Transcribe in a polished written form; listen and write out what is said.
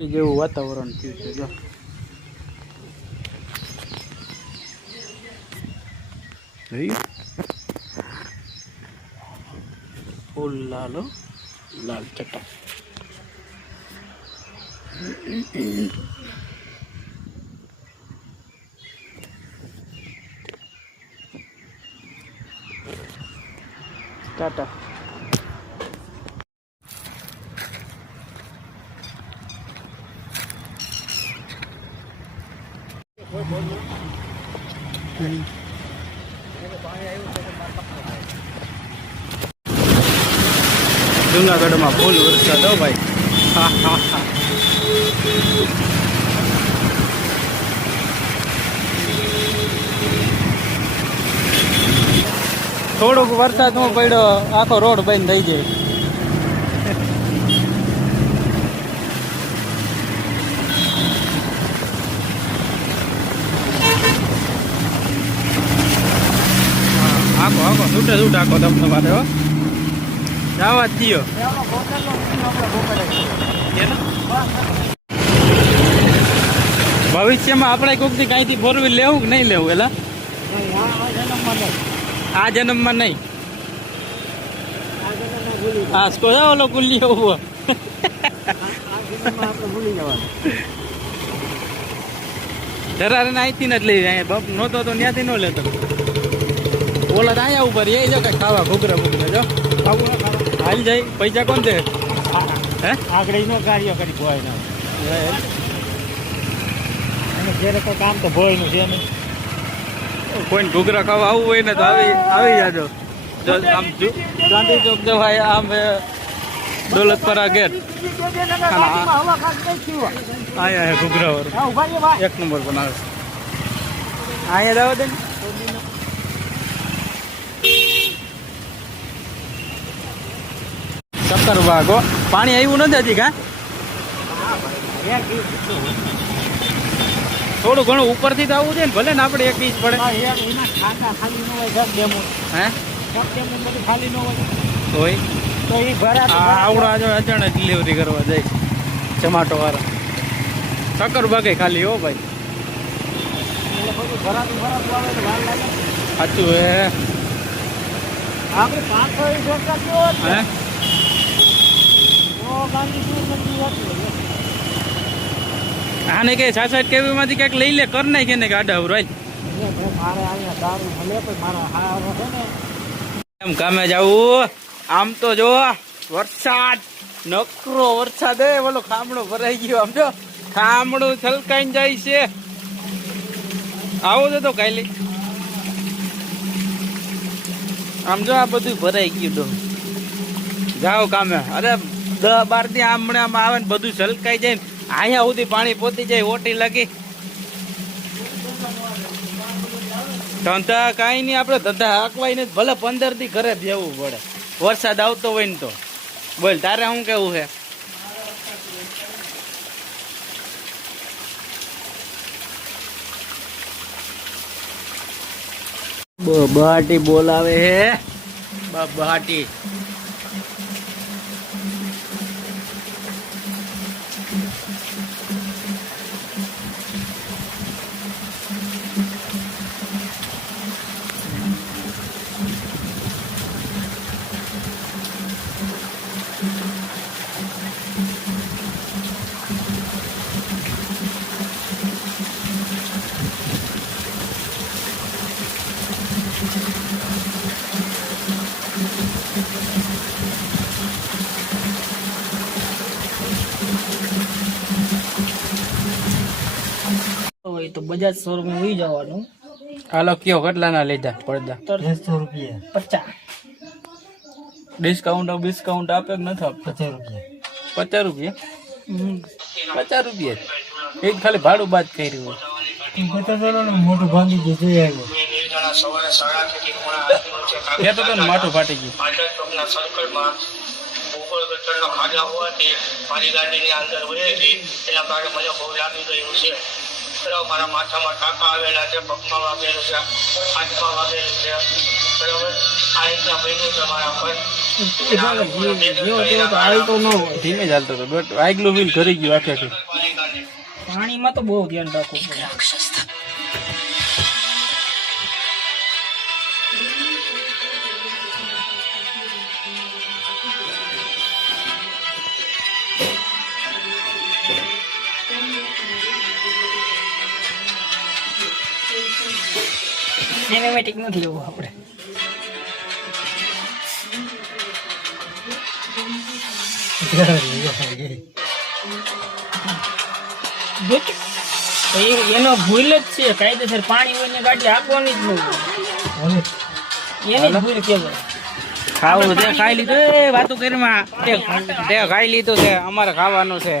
જેવું વાતાવરણ થયું છે જો ફૂલ લાલ લાલ ચટા ટાટા જુનાગઢમાં ફૂલ વરસાદ હો ભાઈ. થોડોક વરસાદ નો પડ્યો આખો રોડ બંધ થઈ જાય. આખો આખો છૂટે છૂટ આખો તમને માટે હો જવા જ દો. ભવિષ્યમાં આપણે કોઈકથી કાંઈથી ફોર વ્હીલ લેવું કે નહીં લેવું? એલા આ જન્મમાં નહીં. આ સ્કોદા ઓલો ગુલ્લી ઉભો ધરારે અહીંથી જ લઈ જાય. બપ નહોતો તો ત્યાંથી ન લેતો. ઓલા તો અહીંયા ઉપર એ જો કઈ ખાવા ઘૂઘરા ઘૂઘરા જો હાલ જાય. પૈસા કોણ દે? હે આગળ નો કાર્ય કરી ભોય ના જ્યારે કોઈ કામ તો ભોય નું છે નહીં. કોઈને ઘૂઘરા ખાવા આવવું હોય ને તો આવી જાજો. જો આમ ગાંધી ચોક જવાય આમ દોલતપરા ગેટ આયા ઘૂઘરા વાળું એક નંબર બનાવે. અહીંયા જવા દે ને. સક્કરબાગ પાણી આવ્યું નથી હજી કા? થોડું ઘણું ઉપરથી તો આવવું છે ને. ભલે ને આપણે એક ઇંચ પડે. આવડા જો અચાનક ડિલિવરી કરવા જાય ટમાટો વાળા. સક્કરબાગે ખાલી હો ભાઈ. સાચું હે. આને કે 66 કેવી માંથી ક્યાંક લઈ લે કર નાખે ને ગાડા રોય એમ કામે જવું. આમ તો જો વરસાદ નકરો વરસાદ હે. બોલો ખામણો ભરાઈ ગયો. આમ જો ખામણું છલકાઈને જાય છે. આવો તો કાલે આમ જો આ બધું ભરાઈ ગયું. તો જાઓ કામે. અરે 10-12 થી આમ આવે ને બધું છલકાઈ જાય. અહીંયા સુધી પાણી પોતી જાય. ઓટી લાગી ધંધા કાંઈ નહીં. આપણે ધંધા હાંકવાય ને ભલે 15 થી ઘરે બેવું પડે. વરસાદ આવતો હોય ને તો બોલ તારે શું કેવું છે? બહાટી બોલાવે હે. બહાટી તો બજાજ શોરૂમ ઉઈ જવાનું. હાલો કયો કેટલા ના લીધા પડદા? 300 રૂપિયા. 50 ડિસ્કાઉન્ટ આપે કે નથી આપતા? 50 રૂપિયા. 50 રૂપિયા એ ખાલી ભાડું બાદ કર્યું હોય. મોટું ભાંગી ગયું જોઈ આવ્યો. માથું ફાટી ગયું. ખાડા હોવાથી મારી ગાડીની અંદર વહી એના કારણે મને બહુ લાગી ગયું છે. મારા માથામાં ટાંકા આવેલા છે, પગમાં વાગેલું છે, હાથમાં વાગેલું છે. બરાબર આ રીતના બન્યું છે મારા પર. ધીમે ચાલતો હતો. આગલું વ્હીલ કરી ગયું આખે. પાણીમાં તો બહુ ધ્યાન રાખવું પડે. સિનેમેટિક નથી એવું આપણે. એનો ભૂલ જ છે. કાયદેસર પાણી હોય ને ગાડી આગવાની જ નહીં. એની જ ભૂલ કેવાય. ખાવું તે ખાઈ લીધું. એ વાતું કરીમાં તે ખાઈ લીધું છે, અમારે ખાવાનું છે.